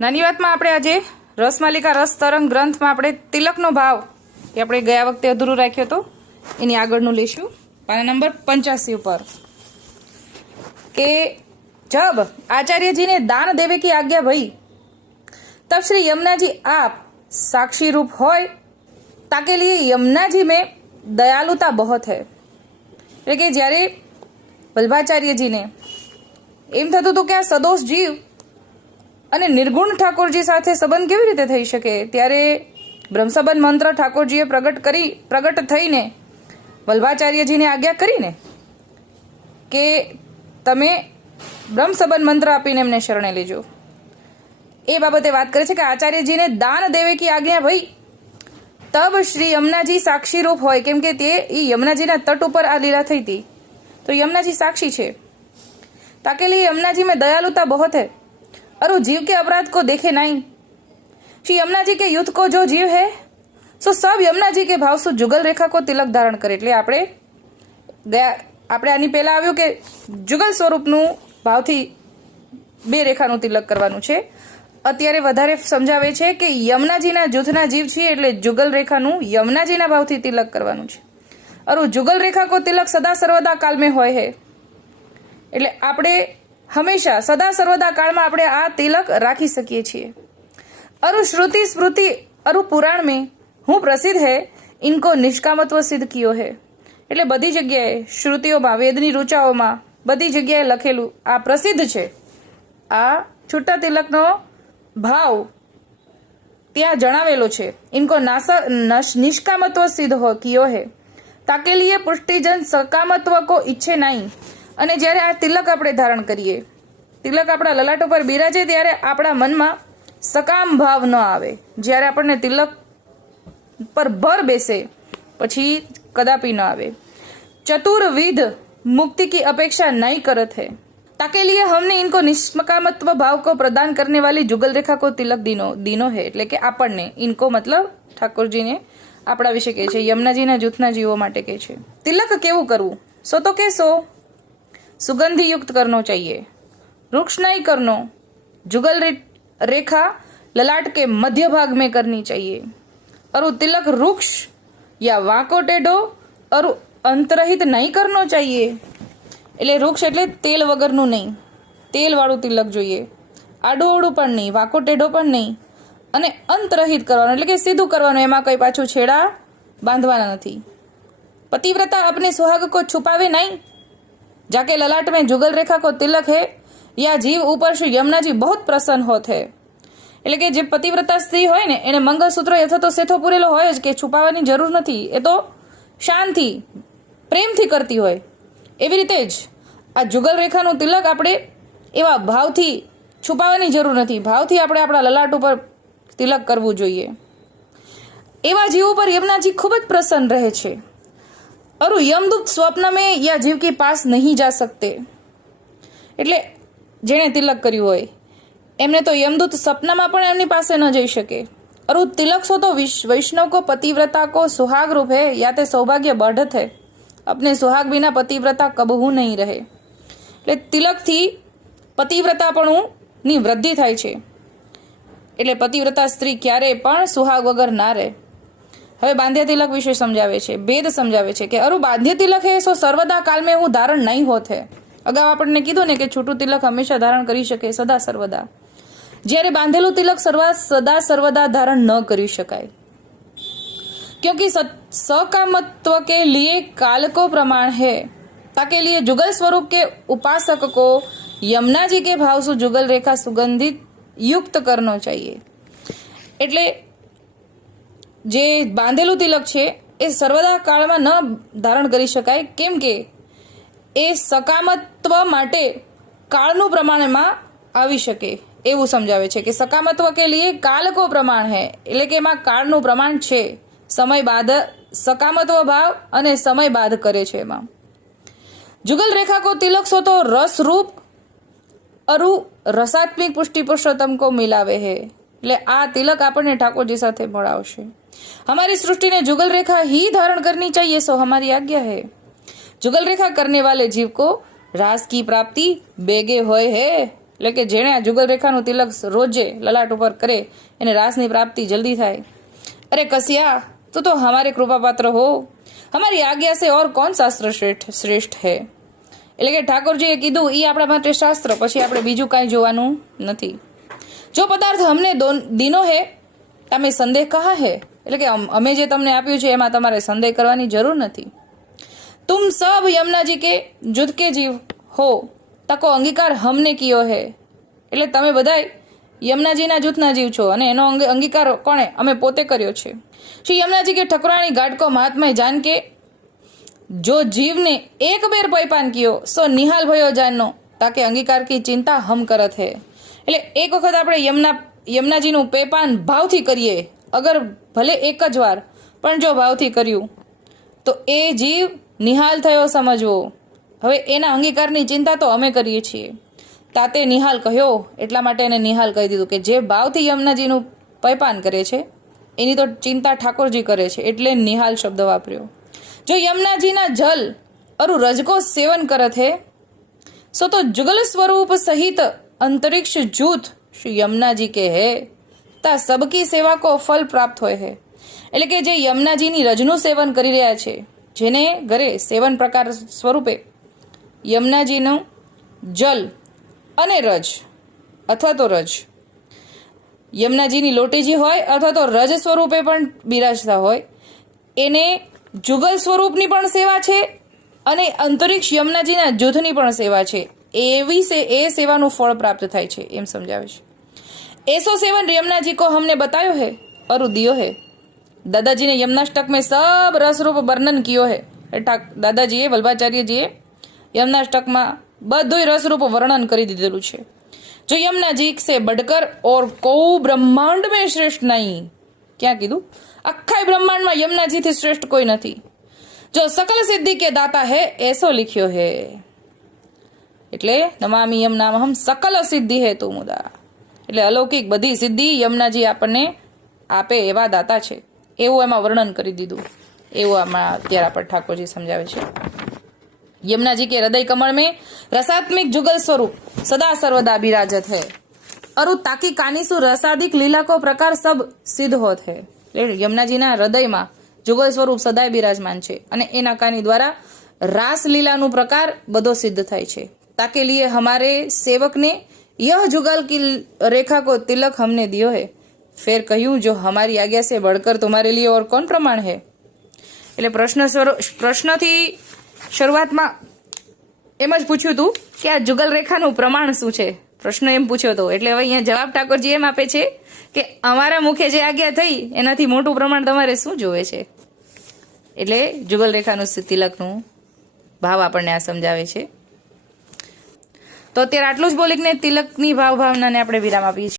નાની વાતમાં આપણે આજે રસમાલિકા રસ તરંગ ગ્રંથમાં આપણે તિલકનો ભાવ એ આપણે ગયા વખતે અધૂરું રાખ્યો હતો, એની આગળનું લઈશું પાના નંબર 85 ઉપર કે जब आचार्य जी ने दान देवे की आज्ञा भई तब श्री यमुना जी आप साक्षी रूप होय ताके लिए यमुना जी में दयालुता बहुत है। એટલે કે જ્યારે વલ્ભાચાર્યજીને એમ થતું હતું કે આ સદોષ જીવ અને નિર્ગુણ ઠાકોરજી સાથે સંબંધ કેવી રીતે થઈ શકે, ત્યારે બ્રહ્મસંબંધ મંત્ર ઠાકોરજીએ પ્રગટ થઈને વલ્ભાચાર્યજીને આજ્ઞા કરીને કે તમે બ્રહ્મસંબંધ મંત્ર આપીને એમને શરણે લેજો। એ બાબતે વાત કરે છે કે આચાર્યજીને દાન દેવે કી આજ્ઞા ભાઈ તબ શ્રી यमुनाजी साक्षी रूप હોય, કેમ કે તે यमुनाजीના તટ ઉપર આ લીલા થઈ હતી તો यमुनाजी साक्षी છે। ताके लिए यमुनाजी में दयालुता बहुत है और वो जीव के अपराध को देखे नहीं। श्री यमुनाजी के युद्ध को जो जीव है सो सब यमुनाजी के भाव से जुगल रेखा को तिलक धारण करे। એટલે આપણે આની પહેલા આવ્યું કે જુગલ સ્વરૂપનું ભાવથી બે રેખાનું તિલક કરવાનું છે। અત્યારે વધારે સમજાવે છે કે યમુનાજીના જૂથના જીવ છે એટલે જુગલ રેખાનું યમુનાજીના ભાવથી તિલક કરવાનું છે। અરુ જુગલ રેખા કો તિલક સદા સર્વદા કાળ में હોય है, એટલે આપણે હંમેશા સદા સર્વદા કાળમાં આપણે આ તિલક રાખી શકીએ છીએ। અરુ શ્રુતિ સ્મૃતિ અરુ પુરાણ में હું પ્રસિદ્ધ है इनको निष्कामत्व सिद्ध कियो है। એટલે બધી જગ્યાએ શ્રુતિઓમાં વેદની ઋચાઓમાં બધી જગ્યાએ લખેલું આ પ્રસિદ્ધ છે। આ છૂટા તિલકનો ભાવ ત્યાં જણાવેલો છે। ઇनको નિષ્કામત્વ સિદ્ધ હો કિયો હે તાકે લીએ પુષ્ટિજન સકામત્વ કો ઈચ્છે નહીં। અને જ્યારે આ તિલક આપણે ધારણ કરીએ, તિલક આપણા લલાટ ઉપર બિરાજે ત્યારે આપણા મનમાં સકામ ભાવ ન આવે। જ્યારે આપણને તિલક પર ભર બેસે પછી कदापि न आवे। चतुर्विध मुक्ति की अपेक्षा नहीं करत है ताके लिए हमने इनको निष्कामत्व भाव को प्रदान करने वाली जुगल रेखा को तिलक दीनो है। એટલે કે આપણને ઇनको મતલબ ઠાકોરજીને આપણા વિશે કહે છે, યમુનાજીના જૂથના જીવો માટે કહે છે। તિલક કેવું કરવું, સો તો કેસો सुगंधी युक्त करनो चाहिए, वृक्ष नहीं करनो। जुगल रेखा ललाट के मध्य भाग में करनी चाहिए और तिलक वृक्ष या वांको टेढ़ो और अंतरहित नहीं करनो चाहिए। એટલે વૃક્ષ એટલે તેલ વગરનું નહીં, તેલ વાળું તિલક જોઈએ, આડું અવળું પણ નહીં, વાંકો ટેઢો પણ નહીં, અને અંતરહિત કરવાનું એટલે કે સીધું કરવાનું, એમાં કઈ પાછું છેડા બાંધવાના નથી। पतिव्रता अपने सुहाग को छुपावे नहीं, जाके ललाट में जुगल रेखा को तिलक है या जीव ऊपर श्री यमुना जी बहुत प्रसन्न होते हैं। એટલે કે જે પતિવ્રતા સ્ત્રી હોય ને એને મંગળસૂત્ર અથવા તો સેથો પૂરેલો હોય જ કે છુપાવવાની જરૂર નથી, એ તો શાંતિ પ્રેમથી કરતી હોય। એવી રીતે જ આ જુગલ રેખાનું તિલક આપણે એવા ભાવથી છુપાવવાની જરૂર નથી, ભાવથી આપણે આપણા લલાટ ઉપર તિલક કરવું જોઈએ। એવા જીવ ઉપર यमुनाजी ખૂબ જ પ્રસન્ન રહે છે। और यमदूत स्वप्न में या जीव के पास नहीं जा सकते। એટલે જેણે તિલક કર્યું હોય એમને તો यमदूत सपना પણ એમની પાસે ન જઈ શકે। और तिलक सो तो वैष्णव को पतिव्रता को सुहाग रूप है या ते सौभाग्य बढ़त है, अपने सुहाग बिना पतिव्रता कबहू नहीं रहे। એટલે તિલકથી પતિવ્રતાપણુની વૃદ્ધિ થાય છે, એટલે પતિવ્રતા સ્ત્રી ક્યારેય પણ સુહાગ વગર ના રહે। હવે બાંધ્ય તિલક વિશે સમજાવે છે, ભેદ સમજાવે છે કે અરુ બાંધ્ય તિલક હે સો સર્વદા કાલ में હું ધારણ નહીં હોત है। અગાઉ આપણને કીધું ને કે છૂટું તિલક હંમેશા ધારણ કરી શકે સદા સર્વદા, જ્યારે બાંધેલું તિલક સદા સર્વદા धारण न કરી શકાય। क्योंकि सकामत्व के लिए काल को प्रमाण है, ताके लिए जुगल स्वरूप के उपासक को यमुना जी के भाव से जुगल रेखा सुगंधित युक्त करना चाहिए। એટલે જે બાંધેલું તિલક છે એ સર્વદા કાળમાં ન ધારણ કરી શકાય, કેમ કે એ સકામત્વ માટે કાળનું પ્રમાણમાં આવી શકે એવું સમજાવે છે કે સકામત્વ કે લીએ કાલ કો પ્રમાણ હે, એટલે કે એમાં કાળનું પ્રમાણ છે, સમય બાદ સકામત્વ ભાવ અને સમય બાદ કરે છે એમાં। जुगल रेखा को तिलक सो तो रस रूप अरु रसात्मिक पुष्टि पुरुषोत्तम को मिलावे है। એટલે આ તિલક આપણને ઠાકોરજી સાથે મળાવશે। हमारी सृष्टि ने जुगल रेखा ही धारण करनी चाहिए, सो हमारी आज्ञा है। जुगल रेखा करने वाले जीव को रास की प्राप्ति बेगे होय है, એટલે કે જેણે આ જુગલ રેખાનું તિલક રોજે લલાટ ઉપર કરે એને રાસની પ્રાપ્તિ જલ્દી થાય। अरे कसिया तो हमारे कृपा पात्र हो, हमारी आज्ञा से और कौन शास्त्र श्रेष्ठ है। એટલે કે ઠાકોરજીએ કીધું એ આપણા માટે શાસ્ત્ર, પછી આપણે બીજું કાંઈ જોવાનું નથી। જો પદાર્થ અમને દીનો હે તમે સંદેહ કહા હે, એટલે કે અમે જે તમને આપ્યું છે એમાં તમારે સંદેહ કરવાની જરૂર નથી। तुम सब यमुना जी के जुद के जीव हो तको अंगीकार हमने कियो है, એટલે તમે બધાય યમુનાજીના જૂથના જીવ છો અને એનો અંગીકાર કોણે? અમે પોતે કર્યો છે। શ્રી યમુનાજી કે ઠकुरानी घाट को महात्मा जान के जो जीव ने एक बेर पैपान कियो सो निहाल भयो जानो ताके अंगीकार की चिंता हम करत है। એટલે એક વખત આપણે યમુનાજીનું પેપાન ભાવથી કરીએ, અગર ભલે એક જ વાર પણ જો ભાવથી કર્યું તો એ જીવ નિહાલ થયો સમજવો। હવે એના અંગીકારની ચિંતા તો અમે કરીએ છીએ। તાતે નિહાલ કહ્યો, એટલા માટે એને નિહાલ કહી દીધું કે જે ભાવથી યમુનાજીનું પૈપાન કરે છે એની તો ચિંતા ઠાકોરજી કરે છે, એટલે નિહાલ શબ્દ વાપર્યો। જો યમુનાજીના જલ અરુ રજકો સેવન કરત હે સો તો जुगल स्वरूप सहित अंतरिक्ष जूथ श्री यमुना जी के है ता सबकी सेवा को फल प्राप्त હોય है। એટલે કે જે યમુનાજીની રજનું સેવન કરી રહ્યા છે, જેને ઘરે સેવન પ્રકાર સ્વરૂપે યમુનાજીનું જલ અને રજ અથવા તો રજ, યમુનાજીની લોટીજી હોય અથવા તો રજ સ્વરૂપે પણ બિરાજતા હોય, એને જુગલ સ્વરૂપની પણ સેવા છે અને અંતરિક્ષ યમુનાજીના જૂથની પણ સેવા છે। એ સેવાનું ફળ પ્રાપ્ત થાય છે એમ સમજાવે છે। ऐसो सेवन यमुना जी को हमने बतायो है और दियो है। दादाजी ने यमुनाष्टक में सब रस रूप वर्णन कियो है। दादाजीए वल्लभाचार्यजीए यमुनाष्टकમાં બધું રસરૂપ વર્ણન કરી દીધેલું છે। जो यमुना जी से बढ़कर और को ब्रह्मांड में श्रेष्ठ नहीं, क्या કીધું? આખા બ્રહ્માંડમાં યમુનાજીથી શ્રેષ્ઠ કોઈ નથી। जो सकल सिद्धि के दाता है ऐसो लिख्यो है। એટલે નમામિ યમનામહમ સકલ સિદ્ધિ હેતુ મુદા, એટલે અલૌકિક બધી સિદ્ધિ યમુનાજી આપણને આપે એવા દાતા છે એવું એમાં વર્ણન કરી દીધું। એવું આમાં અત્યારે આપણે ઠાકોરજી સમજાવે છે। यमुनाजी के हृदय कमल में रसात्मिक जुगल स्वरूप सदा सर्वदा विराजत है और ताकि कानीसु रसादिक लीला को प्रकार सब सिद्ध होत है। यमुनाजीना हृदयમાં जुगल स्वरूप सदाय विराजमान છે અને એના કાની દ્વારા रास लीलाનું પ્રકાર બધો સિદ્ધ થાય છે। ताके लिए हमारे सेवक ने यह जुगल की रेखा को तिलक हमने दियो है। फिर કહ્યું जो हमारी आज्ञा से बढ़कर तुम्हारे लिए और कौन प्रमाण है। એટલે પ્રશ્નથી શરૂઆતમાં એમ જ પૂછ્યું હતું કે આ જુગલ રેખાનું પ્રમાણ શું છે, પ્રશ્ન એમ પૂછ્યો હતો। એટલે હવે અહીંયા જવાબ ઠાકોરજી એમ આપે છે કે અમારા મુખે જે આજ્ઞા થઈ એનાથી મોટું પ્રમાણ તમારે શું જોવે છે। એટલે જુગલ રેખાનું તિલકનું ભાવ આપણને આ સમજાવે છે। તો અત્યારે આટલું જ બોલીને તિલકની ભાવનાને આપણે વિરામ આપીએ છીએ।